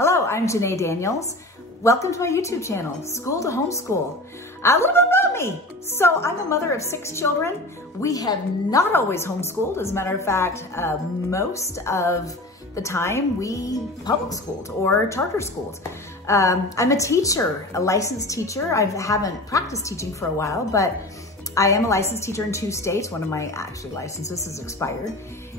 Hello, I'm Janae Daniels. Welcome to my YouTube channel, School to Homeschool. A little bit about me. So I'm a mother of 6 children. We have not always homeschooled. As a matter of fact, most of the time we public schooled or charter schooled. I'm a teacher, a licensed teacher. I haven't practiced teaching for a while, but I am a licensed teacher in 2 states. One of my licenses is expired.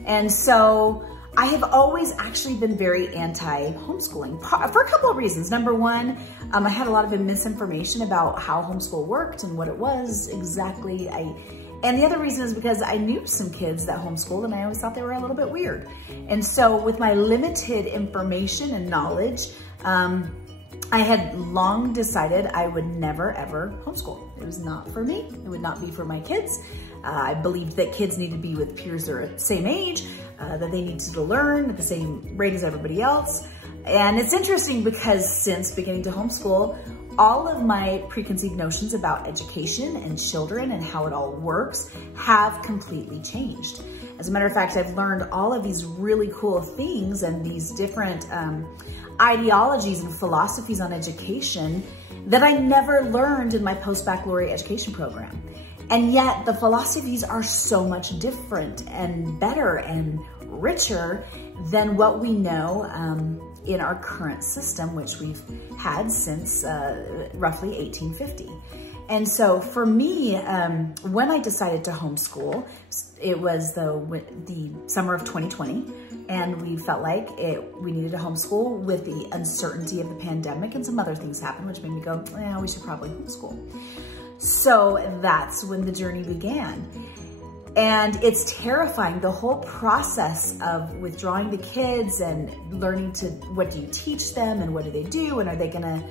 And so I have always actually been very anti-homeschooling for a couple of reasons. Number one, I had a lot of misinformation about how homeschool worked and what it was exactly. And the other reason is because I knew some kids that homeschooled and I always thought they were a little bit weird. And so with my limited information and knowledge, I had long decided I would never ever homeschool. It was not for me. It would not be for my kids. I believed that kids need to be with peers that are at the same age, that they need to learn at the same rate as everybody else. And it's interesting because since beginning to homeschool, all of my preconceived notions about education and children and how it all works have completely changed. As a matter of fact, I've learned all of these really cool things and these different ideologies and philosophies on education that I never learned in my post-baccalaureate education program. And yet the philosophies are so much different and better and richer than what we know in our current system, which we've had since roughly 1850. And so for me, when I decided to homeschool, it was the summer of 2020. And we felt like we needed to homeschool with the uncertainty of the pandemic, and some other things happened, which made me go, we should probably homeschool. So that's when the journey began. And it's terrifying, the whole process of withdrawing the kids and learning what do you teach them and what do they do, and are they gonna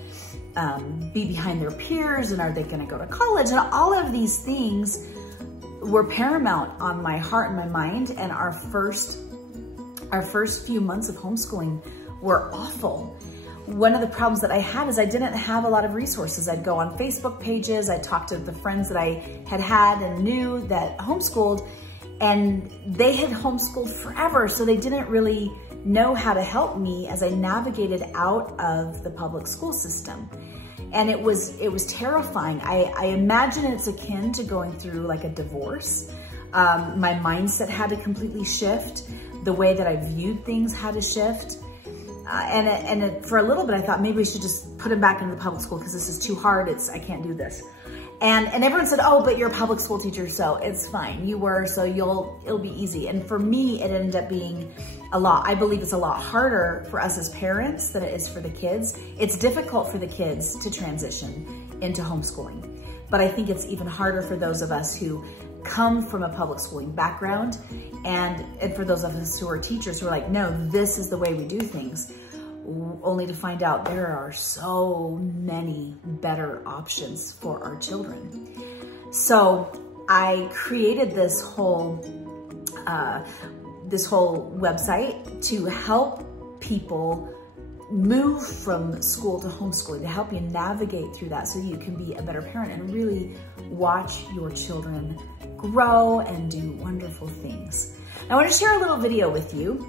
be behind their peers, and are they gonna go to college, and all of these things were paramount on my heart and my mind. And our first few months of homeschooling were awful. One of the problems that I had is I didn't have a lot of resources. I'd go on Facebook pages, I'd talk to the friends that I had and knew that homeschooled, and they had homeschooled forever, so they didn't really know how to help me as I navigated out of the public school system. And it was terrifying. I imagine it's akin to going through like a divorce. My mindset had to completely shift. The way that I viewed things had to shift. For a little bit, I thought maybe we should just put him back into the public school because this is too hard. I can't do this. And everyone said, oh, but you're a public school teacher, so it's fine. You were, so it'll be easy. And for me, it ended up being I believe it's a lot harder for us as parents than it is for the kids. It's difficult for the kids to transition into homeschooling. But I think it's even harder for those of us who come from a public schooling background, and for those of us who are teachers who are like, no, this is the way we do things, only to find out there are so many better options for our children. So I created this whole website to help people move from school to homeschooling, to help you navigate through that so you can be a better parent and really watch your children grow and do wonderful things. I want to share a little video with you.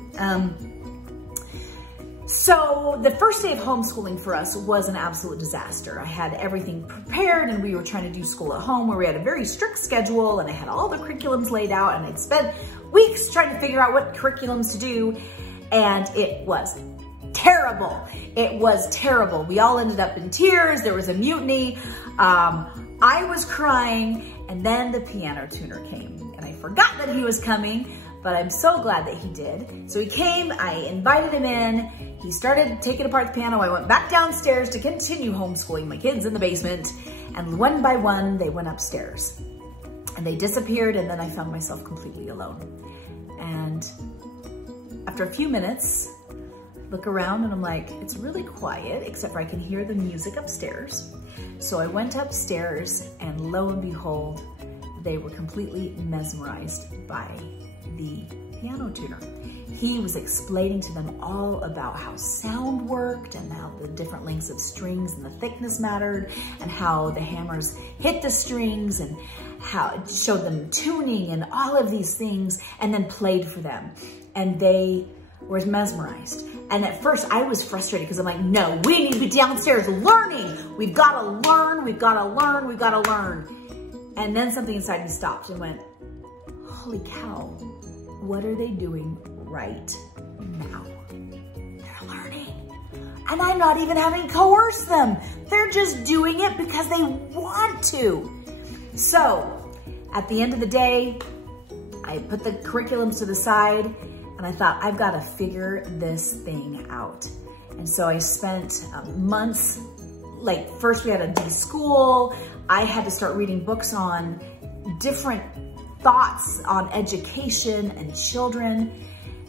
So the first day of homeschooling for us was an absolute disaster. I had everything prepared and we were trying to do school at home where we had a very strict schedule, and I had all the curriculums laid out, and I'd spent weeks trying to figure out what curriculums to do, and it was terrible. It was terrible. We all ended up in tears. There was a mutiny. I was crying, and then the piano tuner came, and I forgot that he was coming, but I'm so glad that he did. So he came, I invited him in, he started taking apart the piano. I went back downstairs to continue homeschooling my kids in the basement, and one by one, they went upstairs. And they disappeared, and then I found myself completely alone. And after a few minutes, look around and I'm like, it's really quiet, except for I can hear the music upstairs. So I went upstairs, and lo and behold, they were completely mesmerized by the piano tuner. He was explaining to them all about how sound worked and how the different lengths of strings and the thickness mattered, and how the hammers hit the strings, and how it showed them tuning and all of these things, and then played for them. And they was mesmerized. And at first I was frustrated because I'm like, no, we need to be downstairs learning. We've got to learn, we've got to learn, we've got to learn. And then something inside me stopped and went, holy cow, what are they doing right now? They're learning. And I'm not even having to coerce them. They're just doing it because they want to. So at the end of the day, I put the curriculums to the side and I thought, I've got to figure this thing out. And so I spent months, like first we had a day school. I had to start reading books on different thoughts on education and children.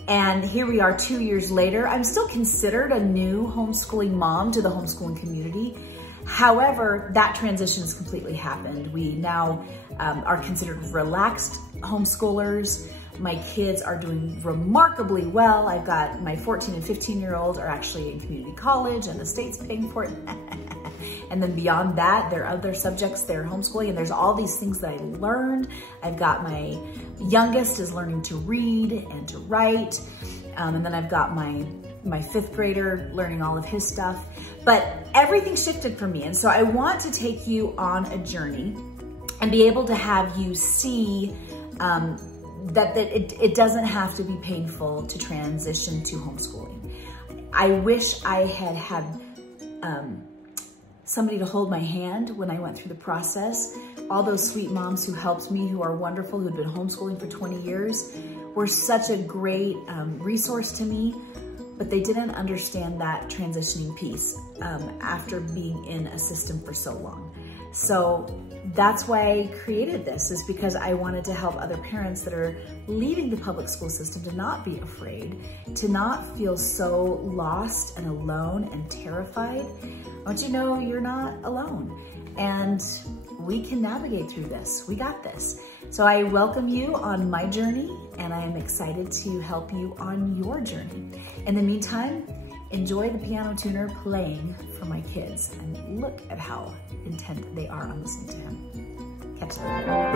And here we are 2 years later. I'm still considered a new homeschooling mom to the homeschooling community. However, that transition has completely happened. We now are considered relaxed homeschoolers. My kids are doing remarkably well. I've got my 14 and 15-year-olds are actually in community college and the state's paying for it. And then beyond that, there are other subjects they're homeschooling and there's all these things that I learned. I've got my youngest is learning to read and to write. And then I've got my fifth grader learning all of his stuff. But everything shifted for me. And so I want to take you on a journey and be able to have you see that it doesn't have to be painful to transition to homeschooling. I wish I had somebody to hold my hand when I went through the process. All those sweet moms who helped me, who are wonderful, who'd been homeschooling for 20 years, were such a great resource to me, but they didn't understand that transitioning piece after being in a system for so long. So that's why I created this, is because I wanted to help other parents that are leaving the public school system to not be afraid, to not feel so lost and alone and terrified. I want you to know you're not alone and we can navigate through this. We got this. So I welcome you on my journey and I am excited to help you on your journey. In the meantime, enjoy the piano tuner playing for my kids and look at how intent they are on listening to him. Catch you later.